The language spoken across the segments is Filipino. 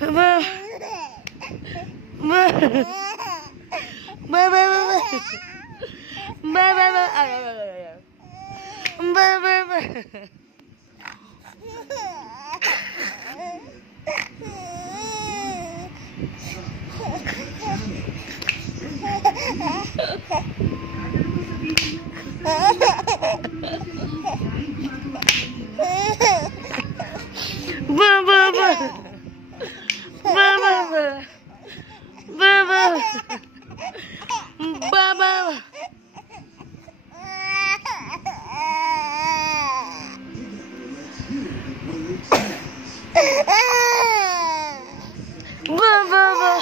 Ba. Ba. Ba ba ba ba. Ba ba ba. Ba ba ba.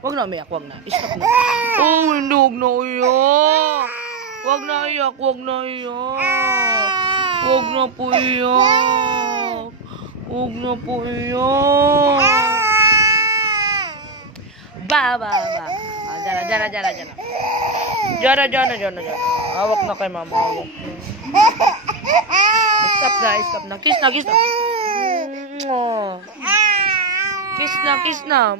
Wag na umiyak, wag na. Stop na. Oh, hindi, wag na iyak. Wag na iyak, wag na iyak. Wag na po iyak. Wag na po iyak. Ba, ba, ba. Diyan na. Diyan na. Hawak na kay mama, hawak na. Stop na. Kiss na. Kiss na.